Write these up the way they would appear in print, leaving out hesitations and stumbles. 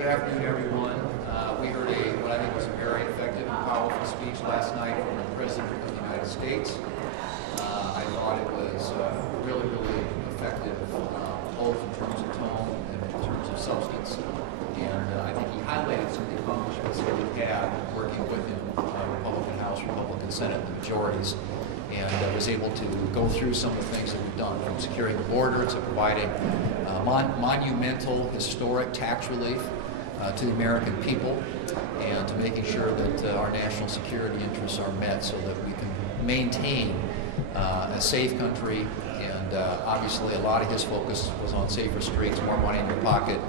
Good afternoon, everyone. We heard what I think was a very effective and powerful speech last night from the President of the United States. I thought it was really effective, both in terms of tone and in terms of substance. And I think he highlighted some of the accomplishments that we had working with him, Republican House, Republican Senate, the majorities, and was able to go through some of the things that we've done, from securing the border to providing monumental, historic tax relief to the American people, and to making sure that our national security interests are met so that we can maintain a safe country. And obviously a lot of his focus was on safer streets, more money in your pocket,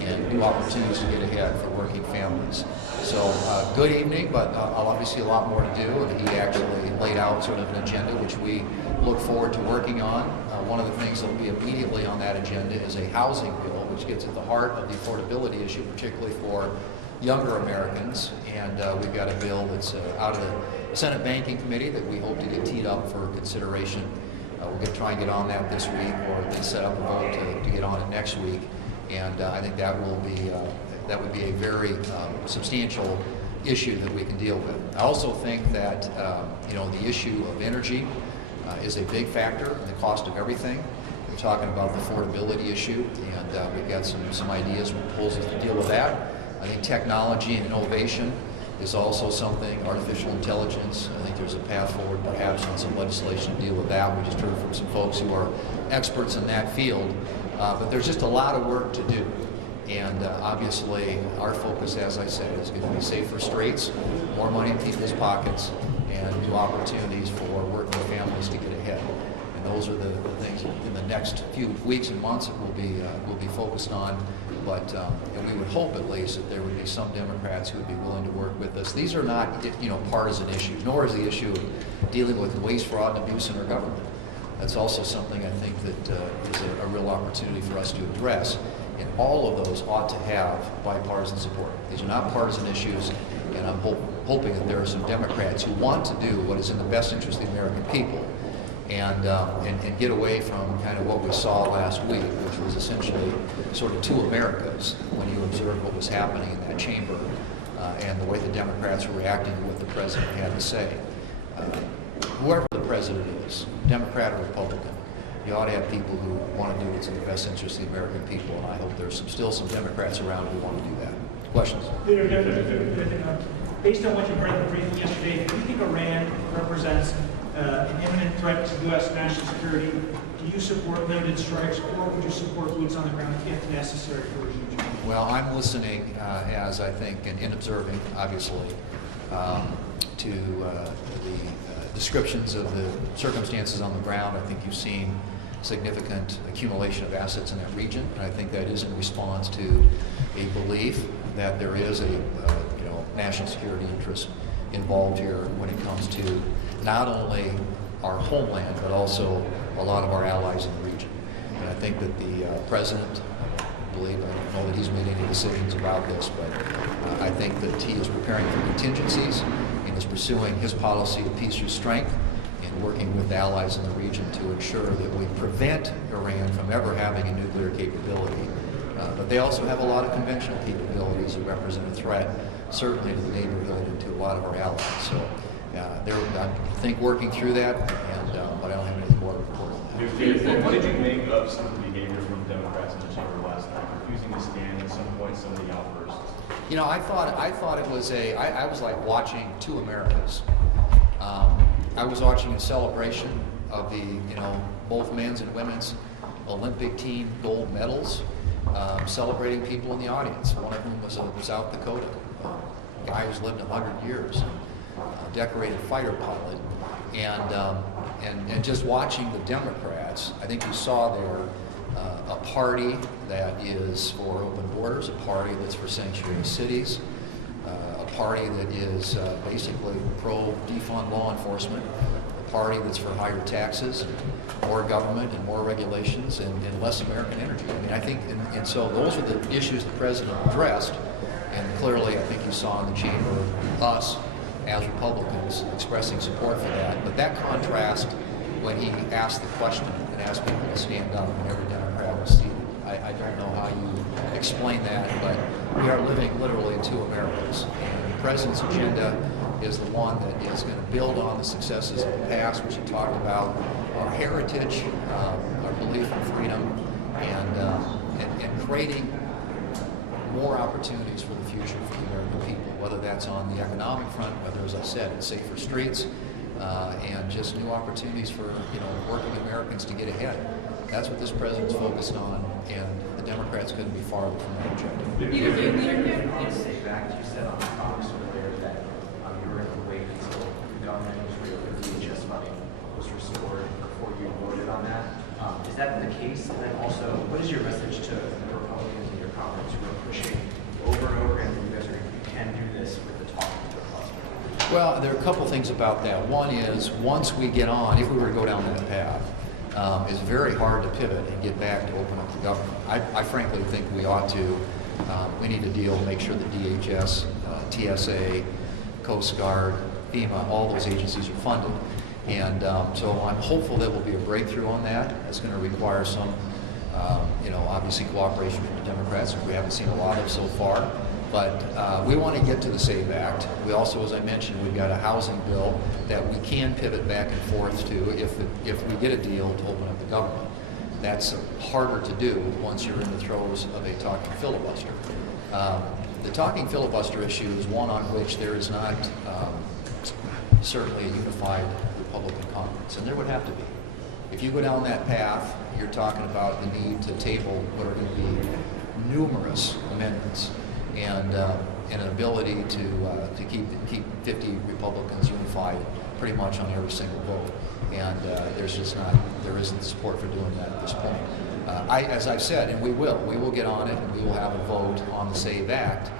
and new opportunities to get ahead for working families. So good evening, but obviously a lot more to do. And he actually laid out sort of an agenda which we look forward to working on. One of the things that will be immediately on that agenda is a housing bill, which gets at the heart of the affordability issue, particularly for younger Americans. And we've got a bill that's out of the Senate Banking Committee that we hope to get teed up for consideration. We're going to try and get on that this week, or at least set up a vote to get on it next week. And I think that would be a very substantial issue that we can deal with. I also think that the issue of energy is a big factor in the cost of everything. We're talking about the affordability issue, and we've got some ideas and proposals to deal with that. I think technology and innovation is also something. Artificial intelligence, I think there's a path forward perhaps on some legislation to deal with that. We just heard from some folks who are experts in that field. But there's just a lot of work to do. And obviously our focus, as I said, is going to be safer streets, more money in people's pockets, and new opportunities for working families to get ahead. And those are the things in the next few weeks and months that we'll be focused on. But and we would hope at least that there would be some Democrats who would be willing to work with us. These are not partisan issues, nor is the issue of dealing with waste, fraud, and abuse in our government. That's also something I think that is a real opportunity for us to address. And all of those ought to have bipartisan support. These are not partisan issues, and I'm hoping that there are some Democrats who want to do what is in the best interest of the American people, and get away from kind of what we saw last week, which was essentially sort of two Americas when you observed what was happening in that chamber and the way the Democrats were reacting to what the president had to say. Whoever the president is, Democrat or Republican, you ought to have people who want to do what's in the best interest of the American people, and I hope there's still some Democrats around who want to do that. Questions? Based on what you heard in the briefing yesterday, do you think Iran represents an imminent threat to U.S. national security? Do you support limited strikes, or would you support boots on the ground if necessary for regime change? Well, I'm listening, as I think, and observing, obviously, to the descriptions of the circumstances on the ground. I think you've seen significant accumulation of assets in that region, and I think that is in response to a belief that there is a national security interest involved here when it comes to not only our homeland but also a lot of our allies in the region. And I think that the president, I don't know that he's made any decisions about this, but I think that he is preparing for contingencies and is pursuing his policy of peace through strength and working with allies in the region to ensure that we prevent Iran from ever having a nuclear capability. But they also have a lot of conventional capabilities that represent a threat, certainly to the neighborhood and to a lot of our allies. So I think working through that, but I don't have anything more to report on that. What did you make of some of the behavior from Democrats in the chamber last night, refusing to stand at some point, some of the outbursts? I thought it was I was like watching two Americas. I was watching a celebration of the both men's and women's Olympic team gold medals, celebrating people in the audience. One of them was a South Dakota guy who's lived 100 years, a decorated fighter pilot, and just watching the Democrats. I think you saw there a party that is for open borders, a party that's for sanctuary cities, a party that is basically pro-defund law enforcement, a party that's for higher taxes, more government and more regulations, and less American energy. I mean, I think, and so those are the issues the president addressed, and clearly I think you saw in the chamber us as Republicans expressing support for that. But that contrast, when he asked the question and asked people to stand up, and every Democrat was seated, I don't know how you explain that, but we are living literally in two Americas. And the president's agenda is the one that is going to build on the successes of the past, which he talked about, our heritage, our belief in freedom, and creating more opportunities for the future for the American people, whether that's on the economic front, whether, as I said, it's safer streets, and just new opportunities for working Americans to get ahead. That's what this president's focused on, and the Democrats couldn't be farther from that objective. On say back, you said on the talks earlier that you were going to wait until the government was real, the DHS money was restored before you voted on that. Is that the case? And then also, what is your message to the Republicans in your conference who are pushing over and over again that you guys can do this with the talk with the Republicans? Well, there are a couple things about that. One is, once we get on, if we were to go down that path, it's very hard to pivot and get back to open up the government. I frankly think we ought to. We need to make sure that DHS, TSA, Coast Guard, FEMA, all those agencies are funded. And so I'm hopeful there will be a breakthrough on that. It's going to require some, obviously cooperation from the Democrats, which we haven't seen a lot of so far. But we want to get to the SAVE Act. We also, as I mentioned, we've got a housing bill that we can pivot back and forth to if we get a deal to open up the government. That's harder to do once you're in the throes of a talking filibuster. The talking filibuster issue is one on which there is not certainly a unified Republican Congress, and there would have to be. If you go down that path, you're talking about the need to table what are going to be numerous amendments and an ability to keep 50 Republicans unified pretty much on every single vote. And there isn't support for doing that at this point. As I've said, and we will get on it, and we will have a vote on the SAVE Act.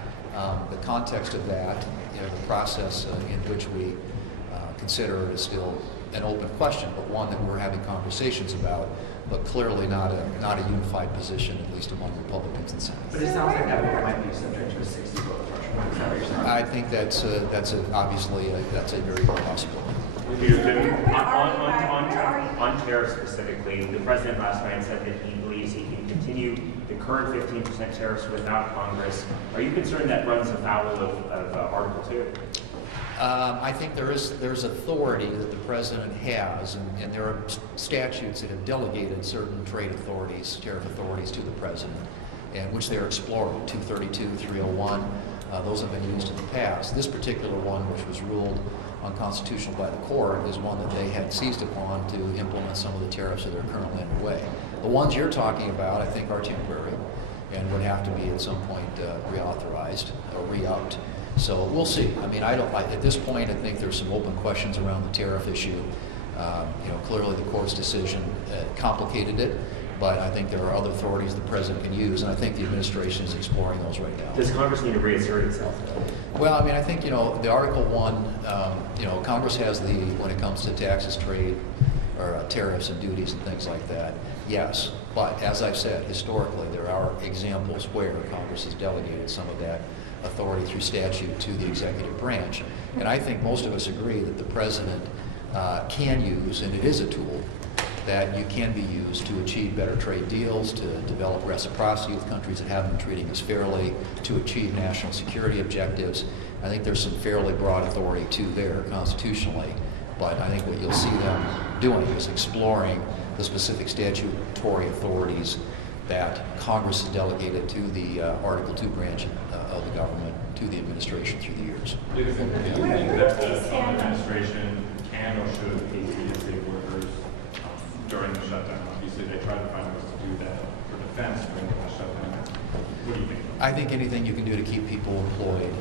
The context of that, the process in which we consider it is still an open question, but one that we're having conversations about, but clearly not a unified position, at least among Republicans in the Senate. But it sounds like that vote might be subject to a 60-vote threshold. Is that what you're saying? I think that's obviously a very good possibility. On tariffs specifically, the president last night said that he believes he can continue the current 15% tariffs without Congress. Are you concerned that runs afoul of Article 2? I think there's authority that the president has, and there are statutes that have delegated certain trade authorities, tariff authorities, to the president, and which they're exploring. 232, 301, those have been used in the past. This particular one, which was ruled unconstitutional by the court, is one that they had seized upon to implement some of the tariffs that are currently underway. The ones you're talking about, I think, are temporary and would have to be at some point reauthorized or re-upped. So we'll see. I mean, at this point, I think there's some open questions around the tariff issue. Clearly the court's decision complicated it, but I think there are other authorities the president can use, and I think the administration is exploring those right now. Does Congress need to reassert itself? Well, I mean, I think, the Article 1, Congress has when it comes to taxes, trade, or tariffs and duties and things like that, yes. But as I've said, historically, there are examples where Congress has delegated some of that authority through statute to the executive branch. And I think most of us agree that the president can use, and it is a tool that you can be used to achieve better trade deals, to develop reciprocity with countries that haven't been treating us fairly, to achieve national security objectives. I think there's some fairly broad authority too there constitutionally, but I think what you'll see them doing is exploring the specific statutory authorities that Congress has delegated to the Article 2 branch of the government, to the administration through the years. Do you think that the administration can or should pay state workers during the shutdown? Obviously, they try to find ways to do that for defense during the shutdown. What do you think? I think anything you can do to keep people employed.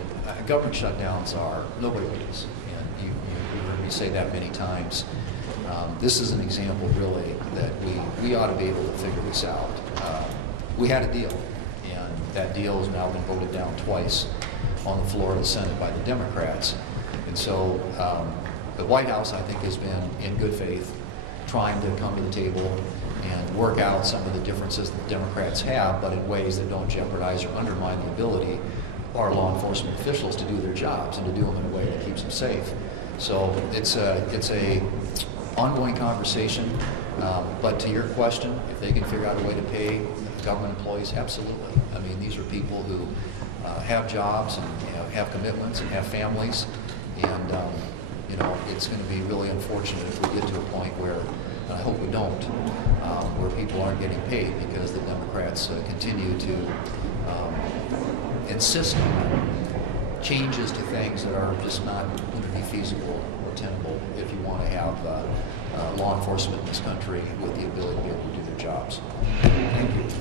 Government shutdowns nobody wins. And you heard me say that many times. This is an example, really, that we ought to be able to figure this out. We had a deal, and that deal has now been voted down twice on the floor of the Senate by the Democrats. And so the White House, I think, has been in good faith trying to come to the table and work out some of the differences that the Democrats have, but in ways that don't jeopardize or undermine the ability of our law enforcement officials to do their jobs and to do them in a way that keeps them safe. So it's a ongoing conversation, but to your question, if they can figure out a way to pay government employees, absolutely. I mean, these are people who have jobs and have commitments and have families. And, you know, it's going to be really unfortunate if we get to a point where, and I hope we don't, where people aren't getting paid because the Democrats continue to insist on changes to things that are just not going to be feasible or tenable if you want to have law enforcement in this country with the ability to be able to do their jobs. Thank you.